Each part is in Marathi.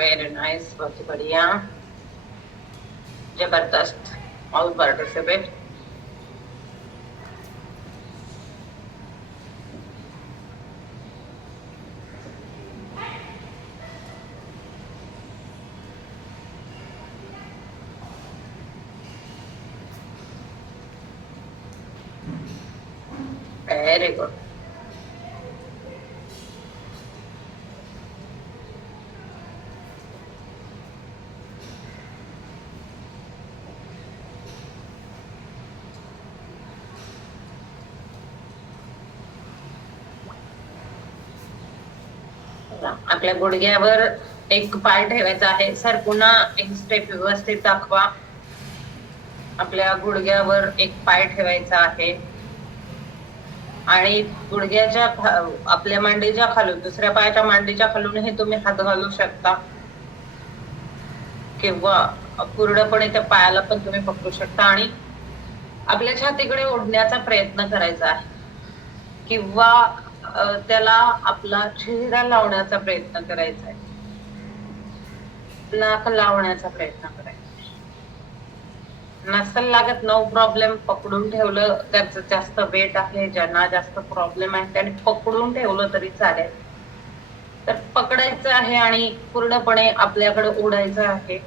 वेरी नाइस, बहुत बढ़िया, जबरदस्त। All participate. Very good. आपल्या गुडघ्यावर एक पाय ठेवायचा आहे। सर पुन्हा एक स्टेप व्यवस्थित दाखवा। आपल्या गुडघ्यावर एक पाय ठेवायचा आहे आणि गुडघ्याच्या आपल्या मांडीच्या खालून, दुसऱ्या पायाच्या मांडीच्या खालून हे तुम्ही हात घालू शकता किंवा पूर्णपणे त्या पायाला पण तुम्ही पकडू शकता आणि आपल्या छातीकडे ओढण्याचा प्रयत्न करायचा आहे किंवा त्याला आपला चेहरा लावण्याचा प्रयत्न करायचा आहे, नाक लावण्याचा प्रयत्न करायचा। नसल लागत नो प्रॉब्लेम, पकडून ठेवलं त्याचं जास्त वेट आहे, ज्यांना जास्त प्रॉब्लेम आहे त्यांनी पकडून ठेवलं तरी चालेल। तर पकडायचं आहे आणि पूर्णपणे आपल्याकडे ओढायचं आहे।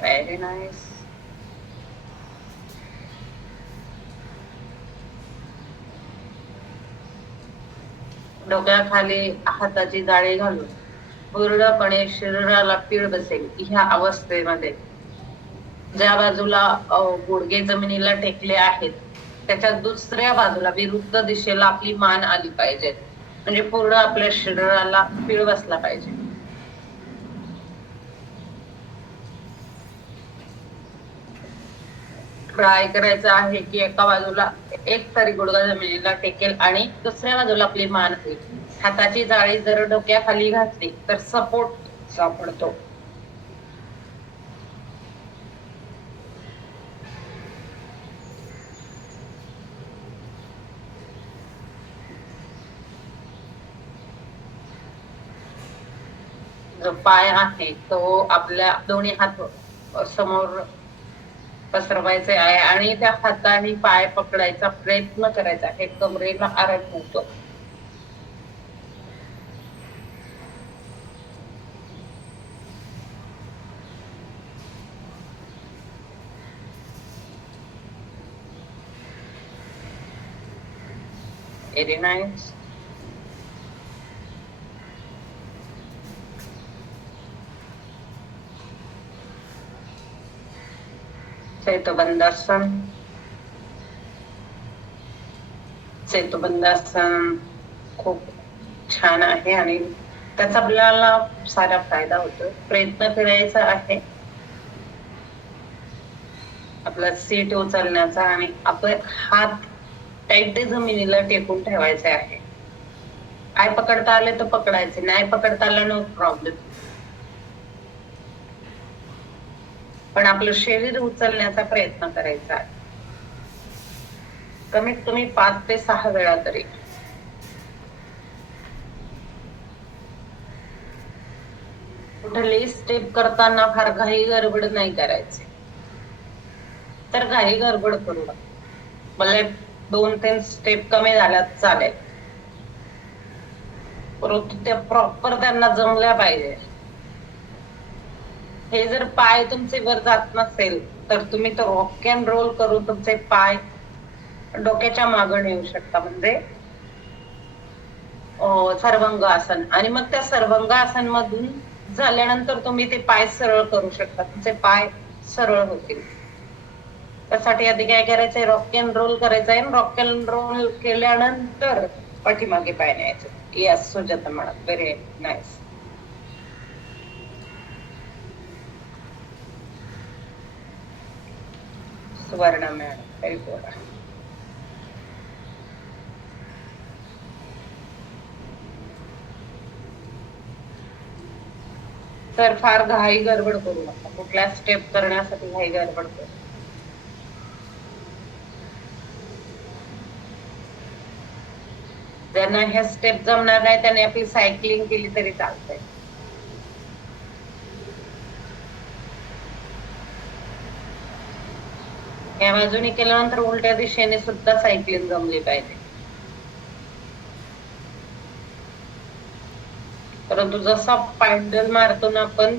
Very nice. डोक्याखाली हाताची जाळी घालून पूर्णपणे शरीराला पीळ बसेल ह्या अवस्थेमध्ये ज्या बाजूला गुडघे जमिनीला टेकले आहेत त्याच्या दुसऱ्या बाजूला विरुद्ध दिशेला आपली मान आली पाहिजे, म्हणजे पूर्ण आपल्या शरीराला पीळ बसला पाहिजे। ट्राय करायचं आहे की एका बाजूला एक तरी गुडघा जमिनीला टेकेल आणि दुसऱ्या बाजूला आपली मान होईल। हाताची जाळी जर डोक्याखाली घातली तर सपोर्ट सापडतो। जो पाय आहे तो आपल्या दोन्ही हात समोर पसरवायचे आहे आणि त्या हाताने पाय पकडायचा प्रयत्न करायचा आहे, कमरेला आराम होतो। Very nice. सेतुबंधासन. सेतुबंधासन खूप छान आहे आणि त्याचा आपल्याला खूप सारा फायदा होतो. प्रयत्न करायचा आहे आपला सीट उचलण्याचा आणि आपले हात टाईट जमिनीला टेकून ठेवायचे आहे. पाय पकडता आले तर पकडायचे, नाही पकडता आलं नो प्रॉब्लेम, पण आपलं शरीर उचलण्याचा प्रयत्न करायचा आहे. कमीत कमी 5 ते 6 वेळा तरी. कुठलीही स्टेप करताना फार घाई गडबड नाही करायचे. तर घाई गडबड करू नका. मला 2-3 स्टेप कमी झाल्यात चालेल, परंतु त्या प्रॉपर त्यांना जमल्या पाहिजे. हे जर पाय तुमचे वर जात नसेल तर तुम्ही तो रॉक अँड रोल करून तुमचे पाय डोक्याच्या मागे नेऊ शकता, म्हणजे सर्वांगासन. आणि मग त्या सर्वांगासन मधून झाल्यानंतर तुम्ही ते पाय सरळ करू शकता, तुमचे पाय सरळ होतील. त्यासाठी आधी काय करायचंय, रॉक अँड रोल करायचंय. रॉक अँड रोल केल्यानंतर पाठीमागे पाय न्यायचे. Yes Sujata madam, very nice. Suvarna madam, very good. तर फार घाई गडबड करू नका, कुठल्या स्टेप करण्यासाठी घाई गडबड करू. ज्यांना ह्या स्टेप जमणार नाही त्यांनी आपली सायकलिंग केली तरी चालतंय. या बाजूने केल्यानंतर उलट्या दिशेने सुद्धा सायकलिंग जमली पाहिजे. परंतु जसा पॅडल मारतो ना आपण,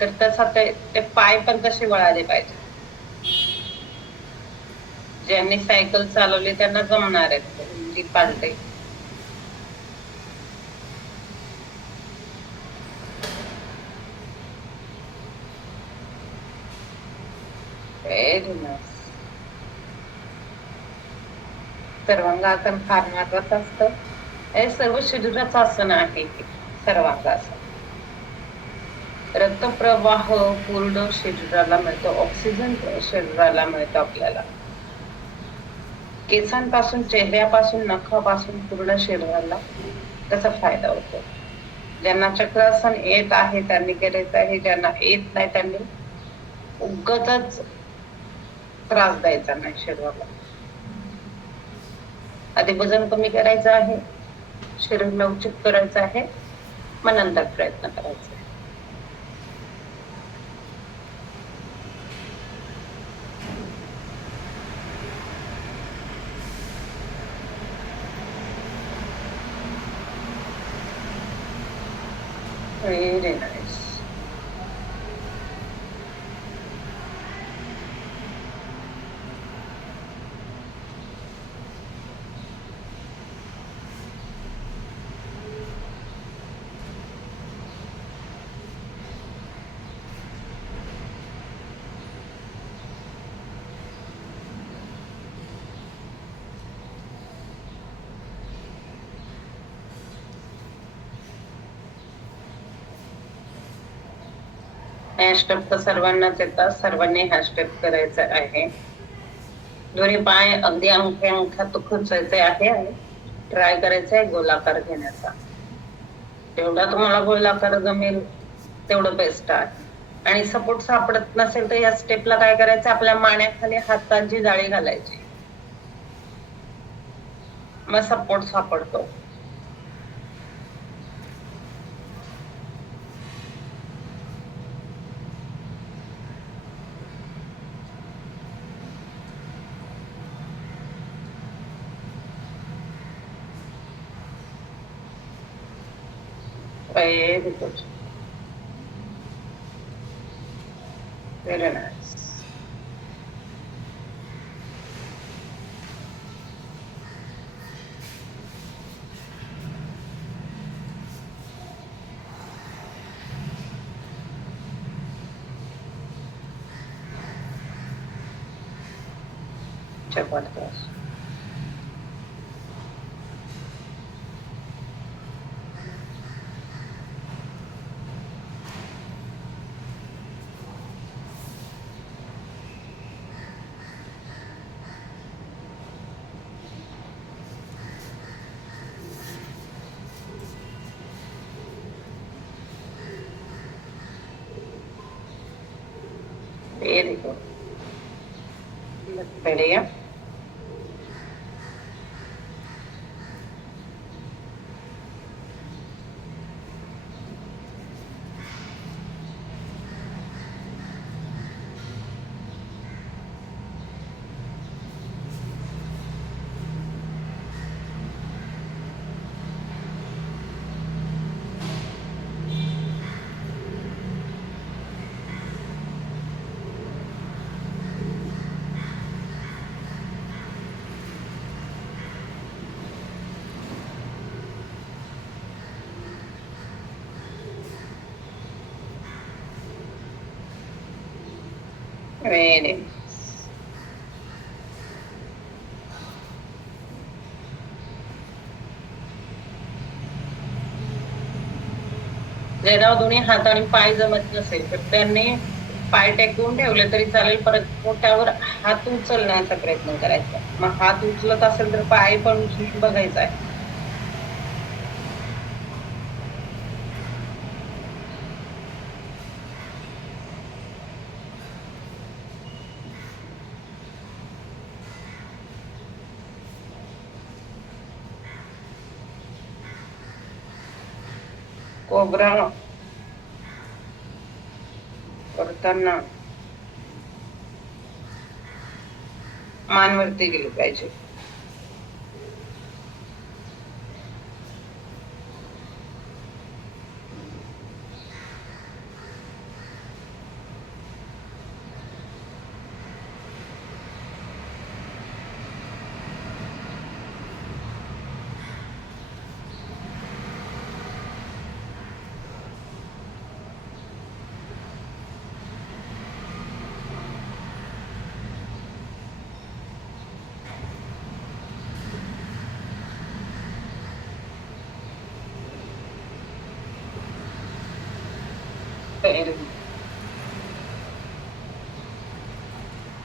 तर तसा ते पाय पण तसे वळाले पाहिजे. ज्यांनी सायकल चालवली त्यांना जमणार आहे पालटे. सर्वांगासन फार महत्वाचं असतं. हे सर्व शरीराचं आसन आहे. सर्वांगासन रक्तप्रवाह पूर्ण शरीराला मिळतो, ऑक्सिजन शरीराला मिळतो आपल्याला. केसांपासून, चेहऱ्यापासून, नखापासून पूर्ण शरीराला त्याचा फायदा होतो. ज्यांना चक्रासन येत आहे त्यांनी करायचं आहे, ज्यांना येत नाही त्यांनी उगाचच त्रास द्यायचा नाही शरीराला. आधी वजन कमी करायचं आहे, शरीर लवचिक करायचं आहे, मग नंतर प्रयत्न करायचा. Very nice. ह्या स्टेप तर सर्वांनाच येतात, सर्वांनी ह्या स्टेप करायचा आहे. दोन्ही पाय अगदी अंगठ्यात खुचायचे आहे आणि ट्राय करायचा आहे गोलाकार घेण्याचा. जेवढा तुम्हाला गोलाकार जमेल तेवढं बेस्ट आहे. आणि सपोर्ट सापडत नसेल तर या स्टेपला काय करायचं, आपल्या माण्याखाली हातांची जाळी घालायची, मग सपोर्ट सापडतो. Very good. Very nice. जबरदस्त. Very good. बढ़िया. Very. ज्यांना दोन्ही हात आणि पाय जमत नसेल तर त्यांनी पाय टेकवून ठेवले तरी चालेल, परत पोटावर हात उचलण्याचा प्रयत्न करायचा. मग हात उचलत असेल तर पाय पण उचलून बघायचा आहे. कोबरा करताना मान वरती गेली पाहिजे.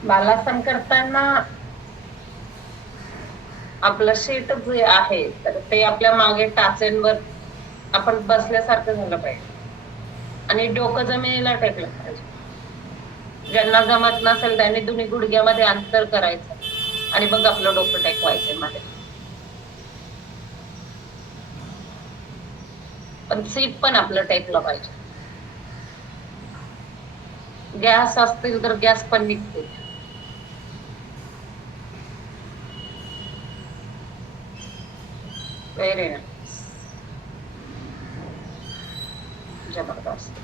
बालासन करताना आपलं शीट जे आहे तर ते आपल्या मागे टाचेंवर आपण बसल्यासारखं झालं पाहिजे आणि डोकं जमिनीला टेकलं पाहिजे. ज्यांना जमत नसेल त्यांनी दोन्ही गुडघ्यामध्ये अंतर करायचं आणि मग आपलं डोकं टेकवायचं मध्ये. पण सीट पण आपलं टेकलं पाहिजे. गॅस असतील तर गॅस पण निघते. Very nice. जबरदस्त.